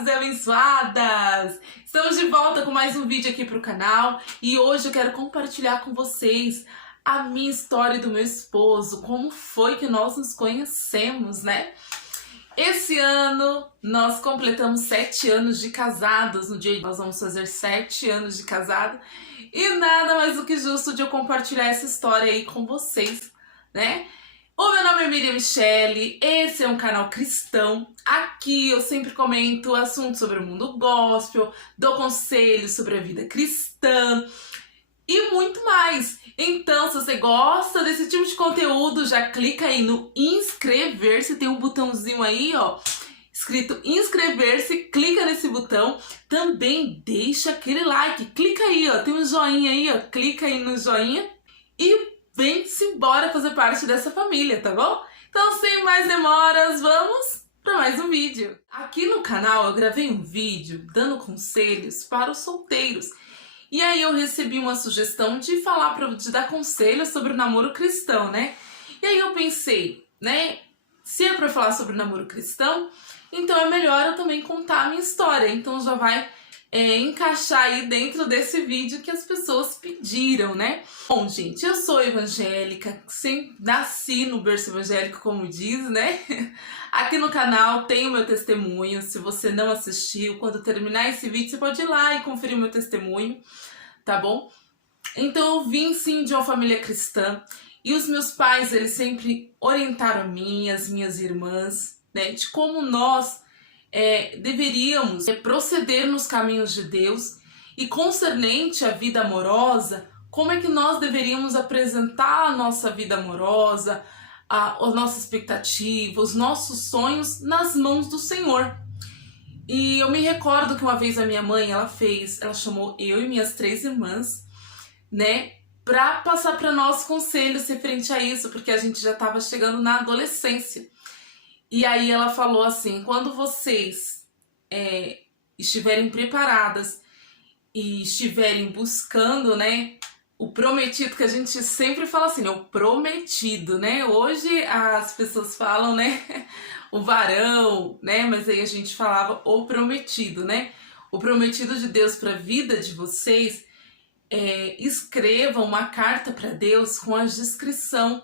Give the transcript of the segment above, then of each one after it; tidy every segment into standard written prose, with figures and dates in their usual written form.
abençoados e abençoadas! Estamos de volta com mais um vídeo aqui para o canal e hoje eu quero compartilhar com vocês a minha história do meu esposo, como foi que nós nos conhecemos, né? Esse ano nós completamos 7 anos de casados, no dia que nós vamos fazer 7 anos de casado e nada mais do que justo de eu compartilhar essa história aí com vocês, né? O meu nome é Miriam Michele, esse é um canal cristão. Aqui eu sempre comento assuntos sobre o mundo gospel, dou conselhos sobre a vida cristã e muito mais. Então, se você gosta desse tipo de conteúdo, já clica aí no inscrever-se, tem um botãozinho aí, ó, escrito inscrever-se, clica nesse botão. Também deixa aquele like, clica aí, ó, tem um joinha aí, ó, clica aí no joinha e vem-se embora fazer parte dessa família, tá bom? Então, sem mais demoras, vamos para mais um vídeo. Aqui no canal eu gravei um vídeo dando conselhos para os solteiros. E aí eu recebi uma sugestão de de dar conselhos sobre o namoro cristão, né? E aí eu pensei, né? Se é para falar sobre o namoro cristão, então é melhor eu também contar a minha história. Então já vai encaixar aí dentro desse vídeo que as pessoas pediram, né? Bom, gente, eu sou evangélica, nasci no berço evangélico, como diz, né? Aqui no canal tem o meu testemunho. Se você não assistiu, quando terminar esse vídeo, você pode ir lá e conferir o meu testemunho, tá bom? Então eu vim sim de uma família cristã e os meus pais, eles sempre orientaram a mim, as minhas irmãs, né, de como nós deveríamos proceder nos caminhos de Deus e concernente à vida amorosa, como é que nós deveríamos apresentar a nossa vida amorosa, a nossa expectativa, os nossos sonhos nas mãos do Senhor. E eu me recordo que uma vez a minha mãe, ela chamou eu e minhas 3 irmãs, né, para passar para nós conselhos referente a isso, porque a gente já estava chegando na adolescência. E aí ela falou assim: quando vocês estiverem preparadas e estiverem buscando, né, o prometido, que a gente sempre fala assim, o prometido, né? Hoje as pessoas falam, né, o varão, né? Mas aí a gente falava o prometido, né? O prometido de Deus para a vida de vocês, escrevam uma carta para Deus com a descrição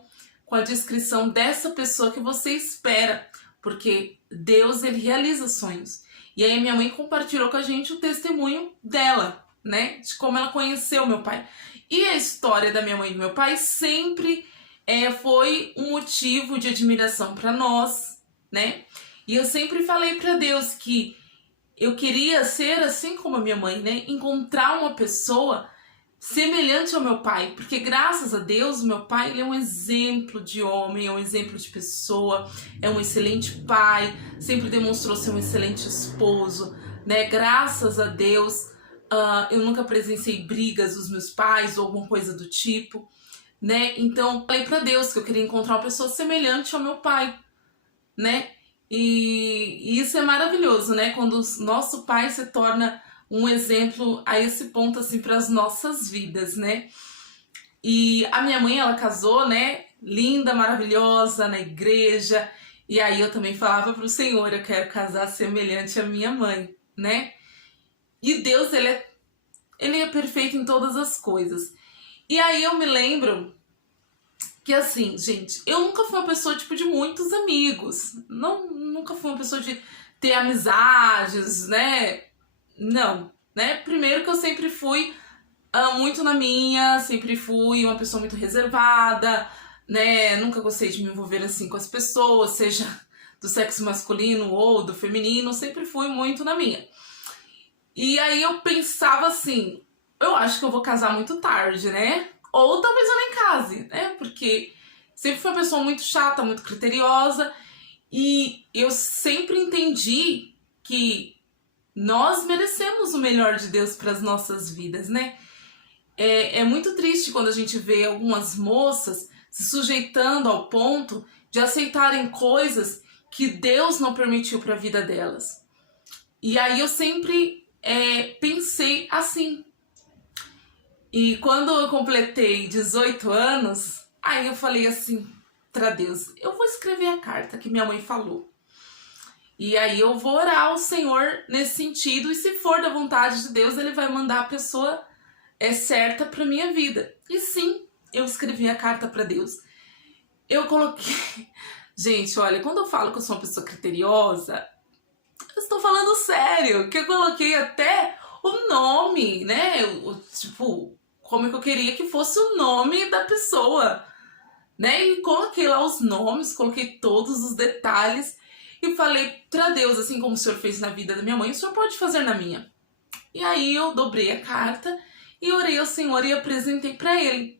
dessa pessoa que você espera, porque Deus, ele realiza sonhos. E aí minha mãe compartilhou com a gente o testemunho dela, né, de como ela conheceu meu pai. E a história da minha mãe e do meu pai sempre foi um motivo de admiração para nós, né? E eu sempre falei para Deus que eu queria ser assim como a minha mãe, né? Encontrar uma pessoa semelhante ao meu pai, porque graças a Deus o meu pai, ele é um exemplo de homem, é um exemplo de pessoa, é um excelente pai, sempre demonstrou ser um excelente esposo, né? Graças a Deus eu nunca presenciei brigas dos meus pais ou alguma coisa do tipo, né? Então falei pra Deus que eu queria encontrar uma pessoa semelhante ao meu pai, né? E isso é maravilhoso, né? Quando o nosso pai se torna um exemplo a esse ponto, assim, para as nossas vidas, né? E a minha mãe, ela casou, né? Linda, maravilhosa, na igreja. E aí eu também falava pro Senhor, eu quero casar semelhante à minha mãe, né? E Deus, ele é perfeito em todas as coisas. E aí eu me lembro que, assim, gente, eu nunca fui uma pessoa, tipo, de muitos amigos. Nunca fui uma pessoa de ter amizades, né? Não, né? Primeiro que eu sempre fui muito na minha, sempre fui uma pessoa muito reservada, né? Nunca gostei de me envolver assim com as pessoas, seja do sexo masculino ou do feminino, sempre fui muito na minha. E aí eu pensava assim, eu acho que eu vou casar muito tarde, né? Ou talvez eu nem case, né? Porque sempre fui uma pessoa muito chata, muito criteriosa, e eu sempre entendi que nós merecemos o melhor de Deus para as nossas vidas, né? É muito triste quando a gente vê algumas moças se sujeitando ao ponto de aceitarem coisas que Deus não permitiu para a vida delas. E aí eu sempre pensei assim. E quando eu completei 18 anos, aí eu falei assim para Deus, eu vou escrever a carta que minha mãe falou. E aí eu vou orar ao Senhor nesse sentido, e se for da vontade de Deus, Ele vai mandar a pessoa certa para minha vida. E sim, eu escrevi a carta para Deus. Eu coloquei... Gente, olha, quando eu falo que eu sou uma pessoa criteriosa, eu estou falando sério, que eu coloquei até o nome, né? Tipo, como que eu queria que fosse o nome da pessoa, né? E coloquei lá os nomes, coloquei todos os detalhes e falei pra Deus, assim como o Senhor fez na vida da minha mãe, o Senhor pode fazer na minha. E aí eu dobrei a carta e orei ao Senhor e apresentei pra Ele.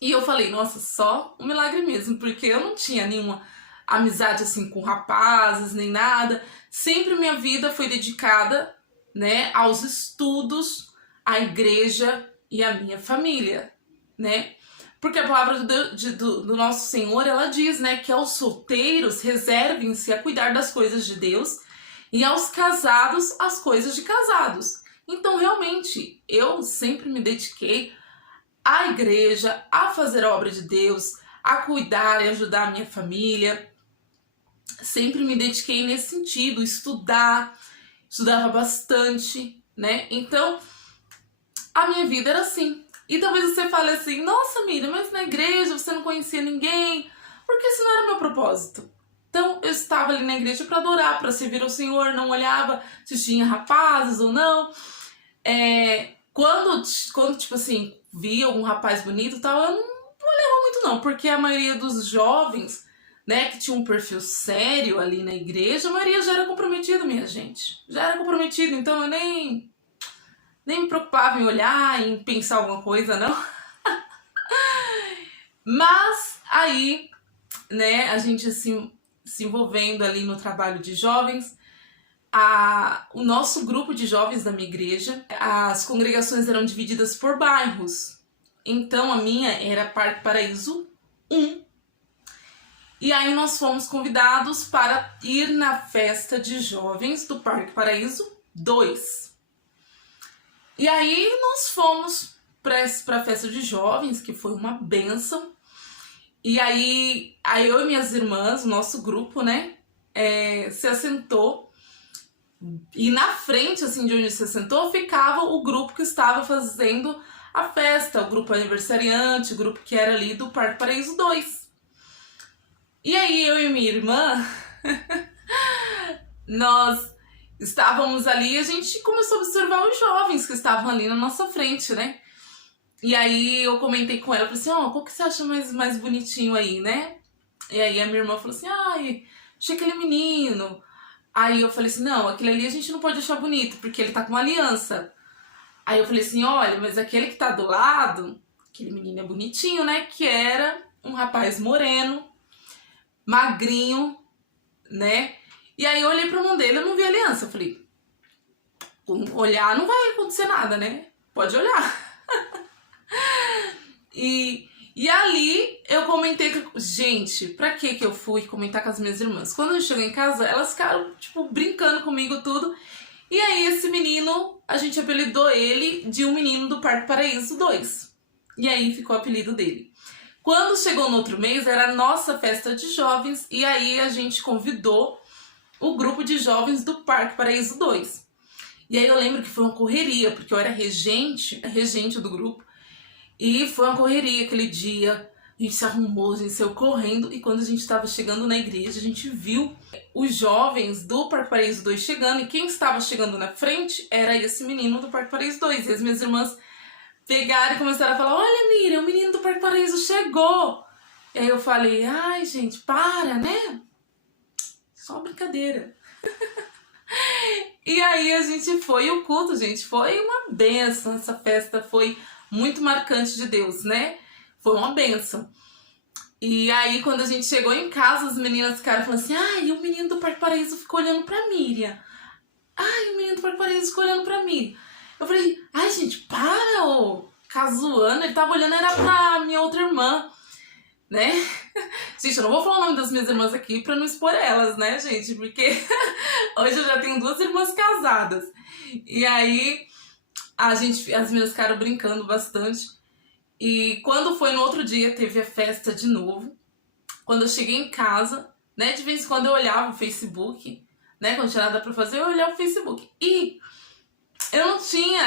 E eu falei, nossa, só um milagre mesmo, porque eu não tinha nenhuma amizade assim com rapazes, nem nada. Sempre minha vida foi dedicada, né, aos estudos, à igreja e à minha família, né? Porque a palavra do nosso Senhor, ela diz, né, que aos solteiros reservem-se a cuidar das coisas de Deus e aos casados as coisas de casados. Então, realmente, eu sempre me dediquei à igreja, a fazer a obra de Deus, a cuidar e ajudar a minha família. Sempre me dediquei nesse sentido, estudava bastante, né? Então, a minha vida era assim. E talvez você fale assim, nossa, Miriam, mas na igreja você não conhecia ninguém, porque esse não era o meu propósito. Então, eu estava ali na igreja para adorar, para servir ao Senhor, não olhava se tinha rapazes ou não. Quando, tipo assim, via algum rapaz bonito e tal, eu não olhava muito não, porque a maioria dos jovens, né, que tinha um perfil sério ali na igreja, a maioria já era comprometido, minha gente. Já era comprometido, então eu nem me preocupava em olhar, em pensar alguma coisa, não. Mas aí, né, a gente se envolvendo ali no trabalho de jovens, o nosso grupo de jovens da minha igreja, as congregações eram divididas por bairros. Então a minha era Parque Paraíso 1. E aí nós fomos convidados para ir na festa de jovens do Parque Paraíso 2. E aí nós fomos para a festa de jovens, que foi uma bênção. E aí eu e minhas irmãs, o nosso grupo, né, se assentou. E na frente, assim, de onde se assentou, ficava o grupo que estava fazendo a festa, o grupo aniversariante, o grupo que era ali do Parque Paraíso 2. E aí eu e minha irmã, nós estávamos ali e a gente começou a observar os jovens que estavam ali na nossa frente, né? E aí eu comentei com ela, falei assim, qual que você acha mais bonitinho aí, né? E aí a minha irmã falou assim, ai, achei aquele menino. Aí eu falei assim, não, aquele ali a gente não pode achar bonito, porque ele tá com uma aliança. Aí eu falei assim, olha, mas aquele que tá do lado, aquele menino é bonitinho, né? Que era um rapaz moreno, magrinho, né? E aí eu olhei pra mão dele, eu não vi aliança. Eu falei, olhar não vai acontecer nada, né? Pode olhar. E ali eu comentei que... Gente, pra que eu fui comentar com as minhas irmãs? Quando eu cheguei em casa, elas ficaram, tipo, brincando comigo tudo. E aí esse menino, a gente apelidou ele de um menino do Parque Paraíso 2. E aí ficou o apelido dele. Quando chegou no outro mês, era a nossa festa de jovens. E aí a gente convidou o grupo de jovens do Parque Paraíso 2. E aí eu lembro que foi uma correria, porque eu era regente do grupo. E foi uma correria aquele dia, a gente se arrumou, a gente saiu correndo, e quando a gente estava chegando na igreja, a gente viu os jovens do Parque Paraíso 2 chegando, e quem estava chegando na frente era esse menino do Parque Paraíso 2. E as minhas irmãs pegaram e começaram a falar, olha Miriam, o menino do Parque Paraíso chegou. E aí eu falei, ai gente, para, né? Só brincadeira. E aí a gente foi, o culto, gente, foi uma bênção, essa festa foi muito marcante de Deus, né? Foi uma bênção. E aí, quando a gente chegou em casa, as meninas ficaram falando assim, ai, o menino do Parque Paraíso ficou olhando pra Miriam. Ai, o menino do Parque Paraíso ficou olhando pra mim. Eu falei, ai, gente, para, ô. Casuando, ele tava olhando, era pra minha outra irmã, né? Gente, eu não vou falar o nome das minhas irmãs aqui pra não expor elas, né, gente? Porque hoje eu já tenho 2 irmãs casadas. E aí... as meninas ficaram brincando bastante. E quando foi no outro dia, teve a festa de novo. Quando eu cheguei em casa, né? De vez em quando eu olhava o Facebook, né? Quando tinha nada pra fazer, eu olhava o Facebook. E eu não tinha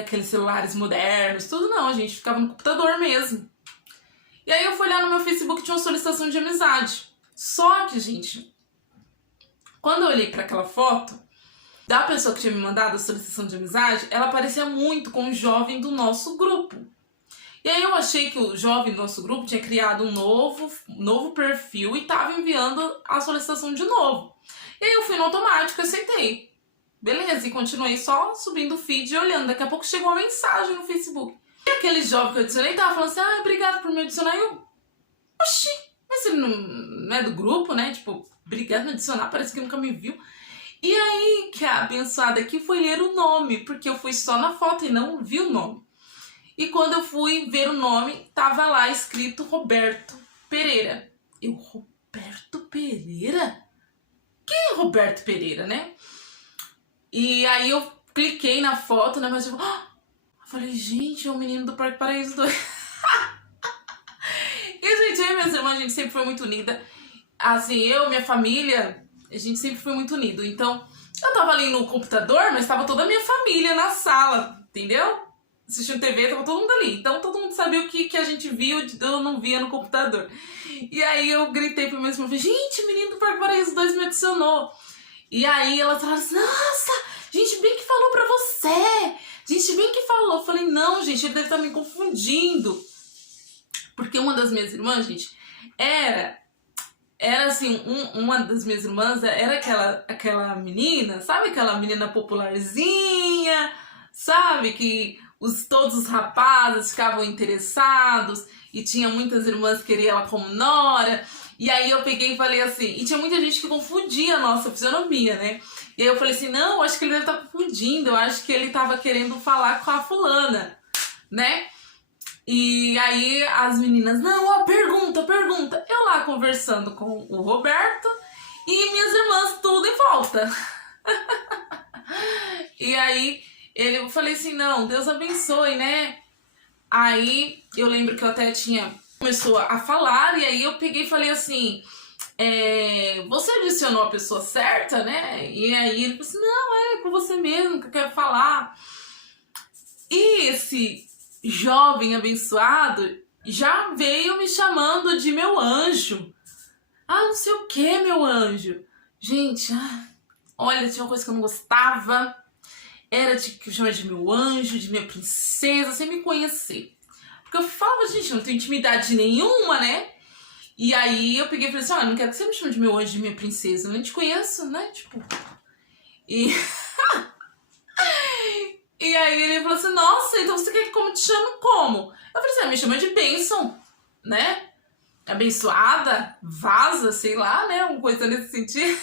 aqueles celulares modernos, tudo não, a gente ficava no computador mesmo. E aí eu fui olhar no meu Facebook e tinha uma solicitação de amizade. Só que, gente, quando eu olhei para aquela foto da pessoa que tinha me mandado a solicitação de amizade, ela parecia muito com o jovem do nosso grupo. E aí eu achei que o jovem do nosso grupo tinha criado um novo perfil e estava enviando a solicitação de novo. E aí eu fui no automático e aceitei. Beleza, e continuei só subindo o feed e olhando. Daqui a pouco chegou uma mensagem no Facebook. E aquele jovem que eu adicionei tava falando assim, obrigado por me adicionar. E eu, oxi, mas ele não é do grupo, né? Tipo, obrigado por me adicionar, parece que nunca me viu. E aí que a abençoada aqui foi ler o nome, porque eu fui só na foto e não vi o nome. E quando eu fui ver o nome, tava lá escrito Roberto Pereira. Eu, Roberto Pereira? Quem é Roberto Pereira, né? E aí eu cliquei na foto, né? Mas eu falei, gente, é o menino do Parque Paraíso 2. E, gente, eu e minhas irmãs, a gente sempre foi muito unida. Assim, eu, minha família, a gente sempre foi muito unido. Então, eu tava ali no computador, mas tava toda a minha família na sala, entendeu? Assistindo TV, tava todo mundo ali. Então, todo mundo sabia o que a gente via ou eu não via no computador. E aí, eu gritei pro meu irmão, gente, o menino do Parque Paraíso 2 me adicionou. E aí, ela falaram assim, nossa, gente, bem que falou pra você. Gente, bem que falou. Eu falei, não, gente, ele deve estar me confundindo. Porque uma das minhas irmãs, gente, era assim, uma das minhas irmãs era aquela menina, sabe aquela menina popularzinha, sabe, que todos os rapazes ficavam interessados e tinha muitas irmãs que queriam ela como nora. E aí eu peguei e falei assim, e tinha muita gente que confundia a nossa fisionomia, né? E aí eu falei assim, não, eu acho que ele deve estar confundindo, eu acho que ele estava querendo falar com a fulana, né? E aí as meninas, não, ó, pergunta. Eu lá conversando com o Roberto e minhas irmãs tudo em volta. E aí eu falei assim, não, Deus abençoe, né? Aí eu lembro que eu até começou a falar e aí eu peguei e falei assim, você adicionou a pessoa certa, né? E aí ele falou assim, não, é com você mesmo que eu quero falar. E esse jovem abençoado já veio me chamando de meu anjo. Não sei o que, meu anjo. Gente, olha, tinha uma coisa que eu não gostava. Era de que eu chamava de meu anjo, de minha princesa, sem me conhecer. Porque eu falava, gente, não tenho intimidade nenhuma, né? E aí eu peguei e falei assim, não quero que você me chame de meu anjo, de minha princesa. Eu nem te conheço, né? Tipo... E... E aí ele falou assim, nossa, então você quer que eu te chame como? Eu falei assim, me chama de bênção, né? Abençoada, vaza, sei lá, né? Uma coisa nesse sentido.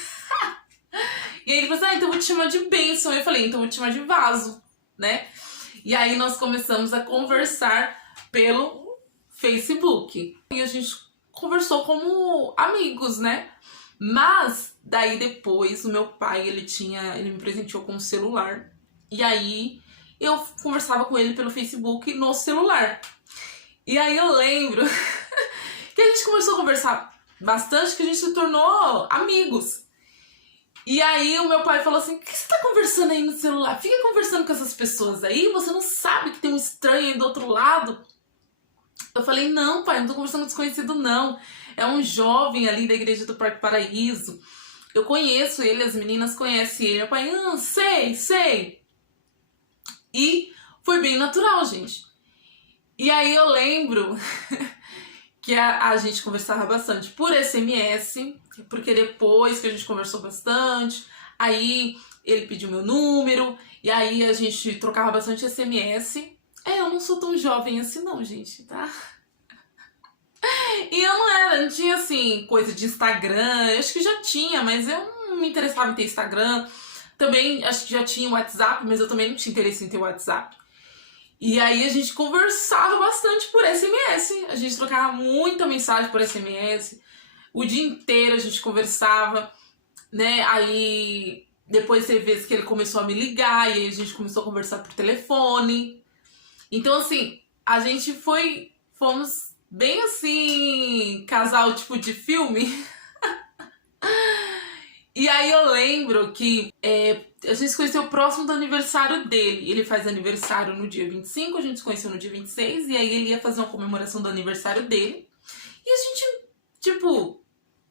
E aí ele falou assim, então eu vou te chamar de bênção. Eu falei, então eu vou te chamar de vaso, né? E aí nós começamos a conversar pelo Facebook. E a gente conversou como amigos, né? Mas daí depois o meu pai, ele me presenteou com um celular. E aí eu conversava com ele pelo Facebook no celular. E aí eu lembro que a gente começou a conversar bastante, que a gente se tornou amigos. E aí o meu pai falou assim, o que você tá conversando aí no celular? Fica conversando com essas pessoas aí, você não sabe que tem um estranho aí do outro lado? Eu falei, não, pai, não tô conversando com desconhecido, não. É um jovem ali da igreja do Parque Paraíso. Eu conheço ele, as meninas conhecem ele. Meu pai, sei. E foi bem natural, gente. E aí eu lembro que a gente conversava bastante por SMS, porque depois que a gente conversou bastante, aí ele pediu meu número, e aí a gente trocava bastante SMS. Eu não sou tão jovem assim não, gente, tá? E eu não tinha assim, coisa de Instagram, eu acho que já tinha, mas eu não me interessava em ter Instagram. Também acho que já tinha WhatsApp, mas eu também não tinha interesse em ter WhatsApp. E aí a gente conversava bastante por SMS. A gente trocava muita mensagem por SMS. O dia inteiro a gente conversava, né? Aí depois teve vezes que ele começou a me ligar e aí a gente começou a conversar por telefone. Então assim, a gente fomos bem assim, casal tipo de filme. E aí eu lembro que a gente se conheceu próximo do aniversário dele. Ele faz aniversário no dia 25, a gente se conheceu no dia 26, e aí ele ia fazer uma comemoração do aniversário dele. E a gente, tipo,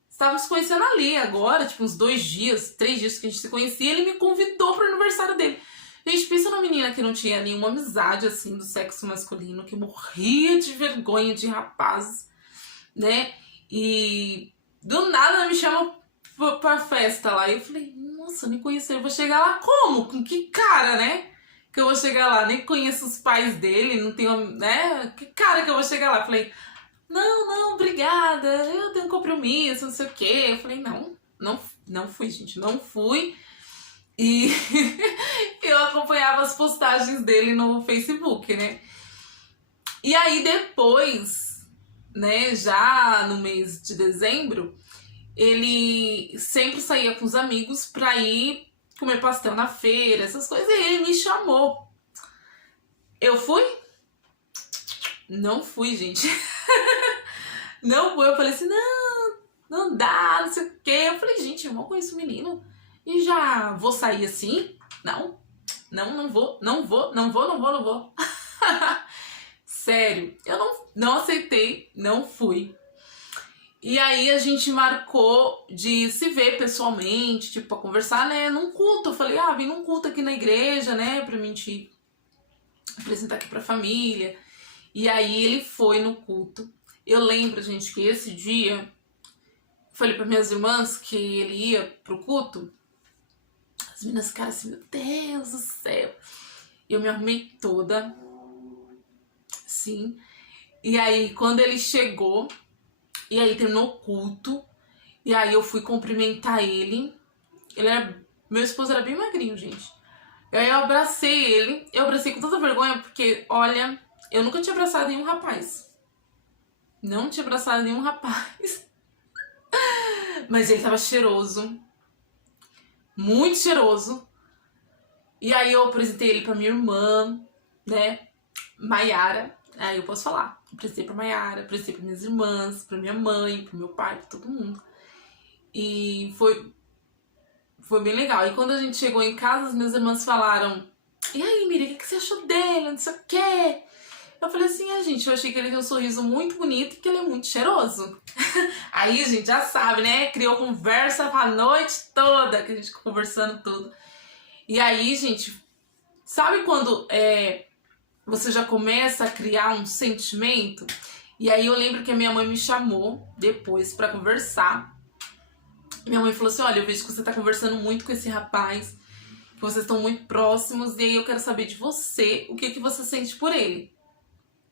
estávamos se conhecendo ali agora, tipo, uns 2 dias, 3 dias que a gente se conhecia, ele me convidou pro aniversário dele. Gente, pensa numa menina que não tinha nenhuma amizade, assim, do sexo masculino, que morria de vergonha de rapazes, né? E do nada ela me chama pra festa lá. E eu falei, nossa, nem conheci, eu vou chegar lá como? Com que cara, né? Que eu vou chegar lá, nem conheço os pais dele, não tenho, né? Que cara que eu vou chegar lá? Eu falei, não, obrigada, eu tenho um compromisso, não sei o quê. Eu falei, não fui, gente, não fui. E eu acompanhava as postagens dele no Facebook, né? E aí depois, né, já no mês de dezembro, ele sempre saía com os amigos pra ir comer pastel na feira, essas coisas, e ele me chamou. Eu fui? Não fui, gente. Não fui, eu falei assim, não dá, não sei o quê. Eu falei, gente, eu não conheço o menino e já vou sair assim? Não vou. Sério, eu não aceitei, não fui. E aí a gente marcou de se ver pessoalmente, tipo, pra conversar, né, num culto. Eu falei, vim num culto aqui na igreja, né, pra mim te apresentar aqui pra família. E aí ele foi no culto. Eu lembro, gente, que esse dia, falei para minhas irmãs que ele ia pro culto. As meninas ficaram assim, meu Deus do céu. Eu me arrumei toda, sim. E aí, quando ele chegou, e aí terminou o culto, e aí eu fui cumprimentar ele. Meu esposo era bem magrinho, gente. E aí eu abracei ele. Eu abracei com tanta vergonha, porque, olha, eu nunca tinha abraçado nenhum rapaz. Não tinha abraçado nenhum rapaz. Mas ele tava cheiroso. Muito cheiroso. E aí eu apresentei ele pra minha irmã, né? Maiara. Aí eu posso falar. Apresentei pra Maiara, apresentei pra minhas irmãs, pra minha mãe, pro meu pai, pra todo mundo. E foi bem legal. E quando a gente chegou em casa, as minhas irmãs falaram, e aí, Miriam, o que você achou dele? Não sei o quê. Eu falei assim, gente, eu achei que ele tem um sorriso muito bonito e que ele é muito cheiroso. Aí, gente, já sabe, né? Criou conversa a noite toda, que a gente ficou conversando tudo. E aí, gente, sabe quando você já começa a criar um sentimento? E aí eu lembro que a minha mãe me chamou depois pra conversar. Minha mãe falou assim, olha, eu vejo que você tá conversando muito com esse rapaz, que vocês estão muito próximos, e aí eu quero saber de você, o que você sente por ele.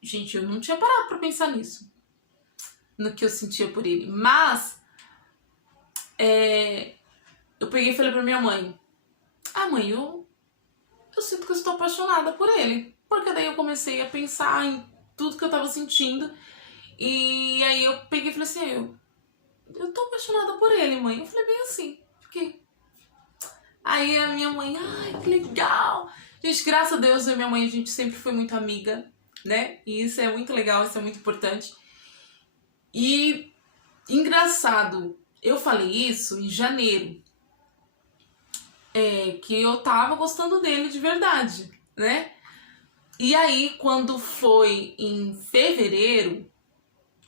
Gente, eu não tinha parado pra pensar nisso, no que eu sentia por ele. Mas, eu peguei e falei pra minha mãe, mãe, eu sinto que eu estou apaixonada por ele. Porque daí eu comecei a pensar em tudo que eu tava sentindo. E aí eu peguei e falei assim, eu tô apaixonada por ele, mãe. Eu falei bem assim, fiquei. Aí a minha mãe, ai, que legal. Gente, graças a Deus, eu e minha mãe, a gente sempre foi muito amiga, né? E isso é muito legal, isso é muito importante. E, engraçado, eu falei isso em janeiro. Que eu tava gostando dele de verdade, né? E aí, quando foi em fevereiro,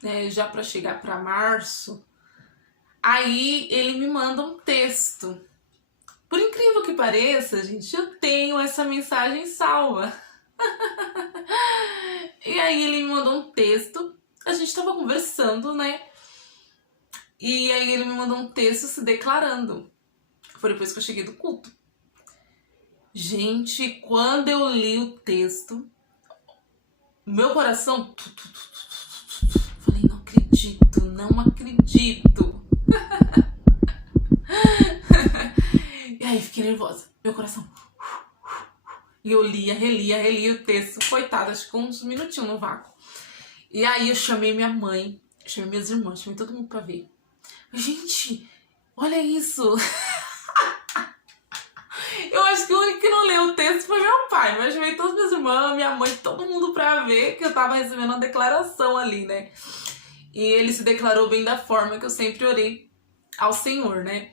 né, já pra chegar pra março, aí ele me manda um texto. Por incrível que pareça, gente, eu tenho essa mensagem salva. E aí ele me mandou um texto, a gente tava conversando, né? E aí ele me mandou um texto se declarando. Foi depois que eu cheguei do culto. Gente, quando eu li o texto, meu coração... Falei, não acredito. E aí fiquei nervosa, meu coração... E eu relia o texto. Coitada, acho que uns minutinhos no vácuo. E aí eu chamei minha mãe, chamei minhas irmãs, chamei todo mundo pra ver. Gente, olha isso. Eu acho que o único que não leu o texto foi meu pai. Mas eu chamei todas minhas irmãs, minha mãe, todo mundo pra ver que eu tava recebendo uma declaração ali, né? E ele se declarou bem da forma que eu sempre orei ao Senhor, né?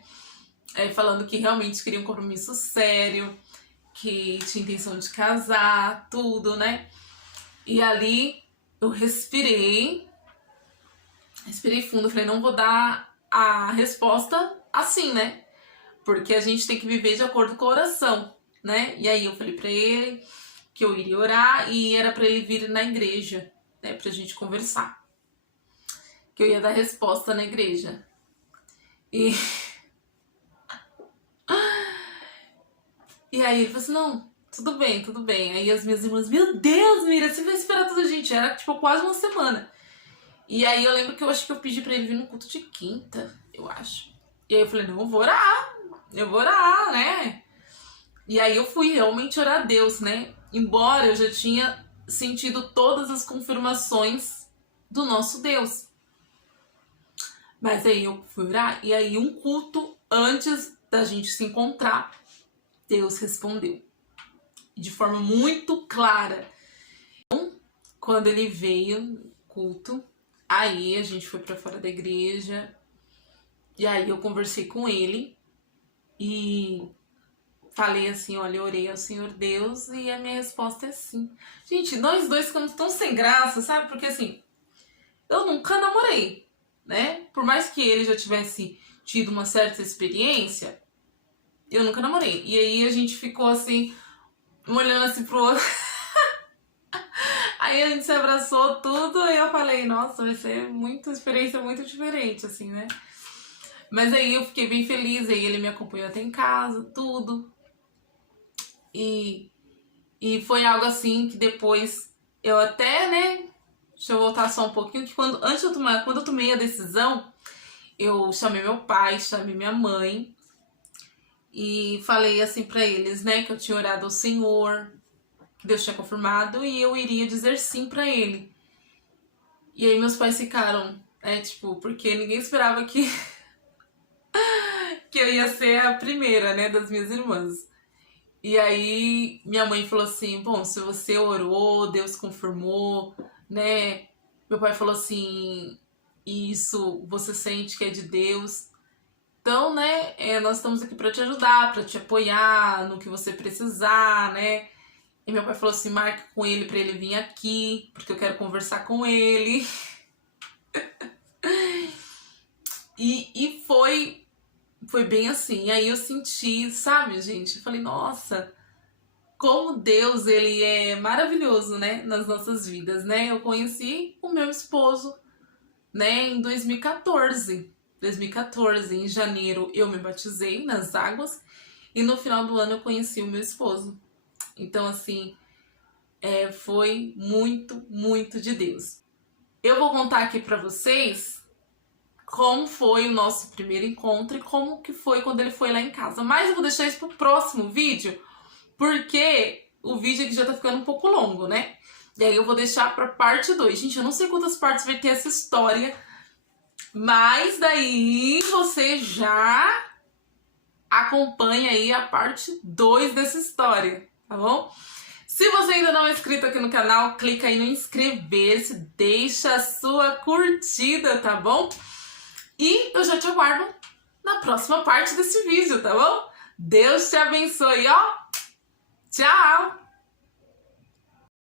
Falando que realmente queria um compromisso sério, que tinha intenção de casar, tudo, né? E ali eu respirei fundo, falei, não vou dar a resposta assim, né? Porque a gente tem que viver de acordo com a oração, né? E aí eu falei pra ele que eu iria orar e era pra ele vir na igreja, né? Pra gente conversar. Que eu ia dar resposta na igreja. E aí ele falou assim, não, tudo bem, tudo bem. Aí as minhas irmãs, meu Deus, Mira, você vai esperar toda a gente. Era tipo quase uma semana. E aí eu lembro que eu acho que eu pedi pra ele vir no culto de quinta, eu acho. E aí eu falei, não, eu vou orar, né? E aí eu fui realmente orar a Deus, né? Embora eu já tinha sentido todas as confirmações do nosso Deus. Mas aí eu fui orar, e aí um culto antes da gente se encontrar, Deus respondeu. De forma muito clara. Então, quando ele veio no culto, aí a gente foi pra fora da igreja, e aí eu conversei com ele, e falei assim, olha, eu orei ao Senhor Deus, e a minha resposta é sim. Gente, nós dois ficamos tão sem graça, sabe? Porque assim, eu nunca namorei, né? Por mais que ele já tivesse tido uma certa experiência, eu nunca namorei. E aí a gente ficou assim, um olhando assim pro outro. Aí a gente se abraçou tudo, e eu falei, nossa, vai ser muita experiência muito diferente, assim, né? Mas aí eu fiquei bem feliz, aí ele me acompanhou até em casa, tudo. E foi algo assim que depois eu até, né? Deixa eu voltar só um pouquinho, que quando eu tomei a decisão, eu chamei meu pai, chamei minha mãe e falei assim pra eles, né, que eu tinha orado ao Senhor, que Deus tinha confirmado e eu iria dizer sim pra ele. E aí meus pais ficaram, tipo, porque ninguém esperava que eu ia ser a primeira, né, das minhas irmãs. E aí minha mãe falou assim, bom, se você orou, Deus confirmou, né? Meu pai falou assim, isso você sente que é de Deus. Então, né, nós estamos aqui pra te ajudar, pra te apoiar no que você precisar, né? E meu pai falou assim, marca com ele pra ele vir aqui, porque eu quero conversar com ele. E foi bem assim. E aí eu senti, sabe, gente? Eu falei, nossa, como Deus, ele é maravilhoso, né, nas nossas vidas, né? Eu conheci o meu esposo, né, em 2014. 2014, em janeiro, eu me batizei nas águas e no final do ano eu conheci o meu esposo. Então, assim, foi muito, muito de Deus. Eu vou contar aqui pra vocês como foi o nosso primeiro encontro e como que foi quando ele foi lá em casa. Mas eu vou deixar isso pro próximo vídeo, porque o vídeo aqui já tá ficando um pouco longo, né? E aí eu vou deixar pra parte 2. Gente, eu não sei quantas partes vai ter essa história, mas daí você já acompanha aí a parte 2 dessa história, tá bom? Se você ainda não é inscrito aqui no canal, clica aí no inscrever-se, deixa a sua curtida, tá bom? E eu já te aguardo na próxima parte desse vídeo, tá bom? Deus te abençoe, ó! Tchau!